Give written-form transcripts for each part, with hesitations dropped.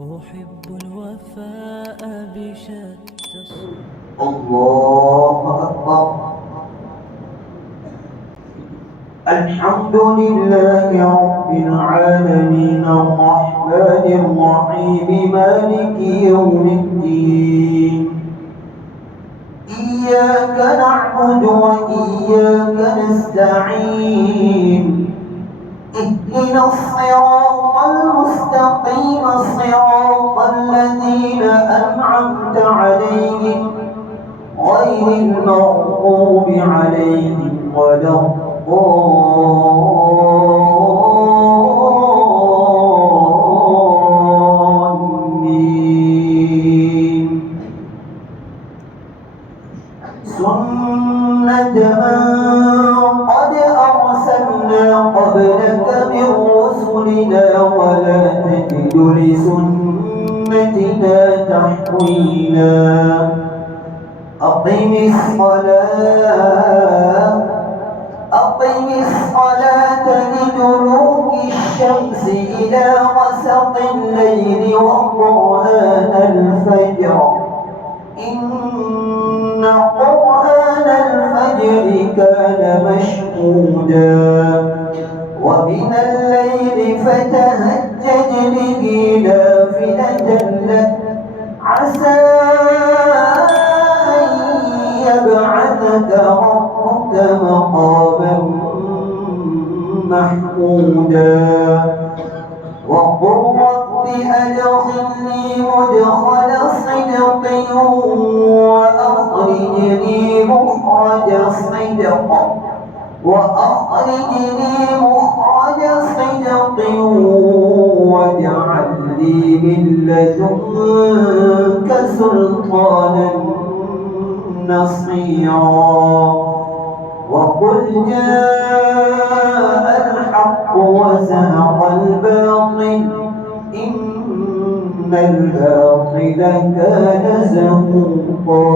أحب الوفاء بشتى الله أكبر. الحمد لله رب العالمين الرحمن الرحيم مالك يوم الدين. إياك نعبد وإياك نستعين. اهدنا الصراط المستقيم صراط الذين أنعمت عليهم غير المغضوب عليهم ولا الضالين. سنة من قد أرسلنا قبلك من رسلنا ولا تجد لسنتنا تحويلا. أقم الصلاة لدلوك الشمس إلى غسق الليل وقرآن الفجر إن قرآن الفجر كان مشهودا. ومن الليل فتهجد به نافلة لك عسى أن يبعثك ربك مقاما محمودا. وقل رب أدخلني مدخل صدق وأخرجني مخرج صدق واجعل لي من لدنك سلطانا نصيرا. وقل جاء الحق وزهق الباطل إن الباطل كان زهوقا.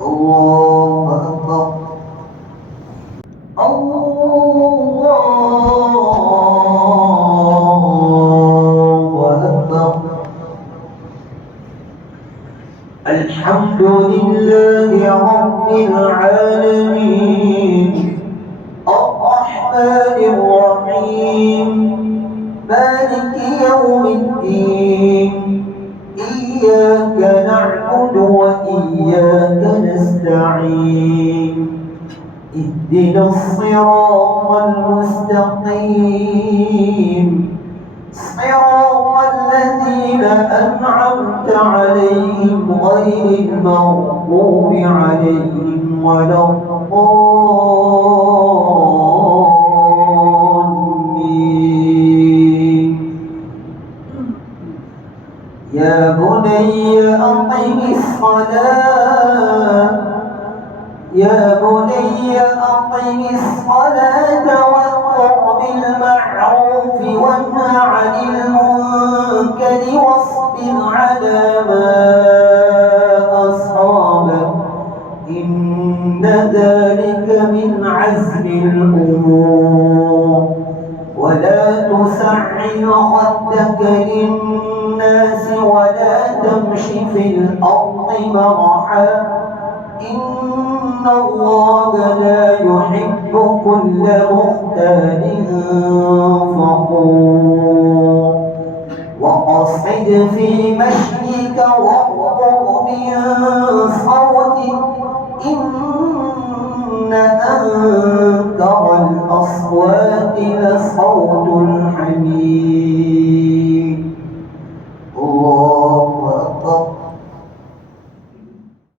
الله أكبر. الله أكبر. الحمد لله رب العالمين الرحمن الرحيم مالك يوم الدين. إياك نعبد وإياك نستعين. اهدنا الصراط المستقيم صراط الذين أنعمت عليهم غير المغضوب عليهم ولا الضالين. يا بني أقم الصلاة وأمر بالمعروف وانه عن المنكر واصبر على ما أصابك إن ذلك من عزم الأمور. ولا تسعر خدك للناس ولا تمش في الأرض مرحا إن الله لا يحب كل مختال فخور. وقصد في مشيك واغضض من صوتك إن أنكر الأصوات لصوت الحمير.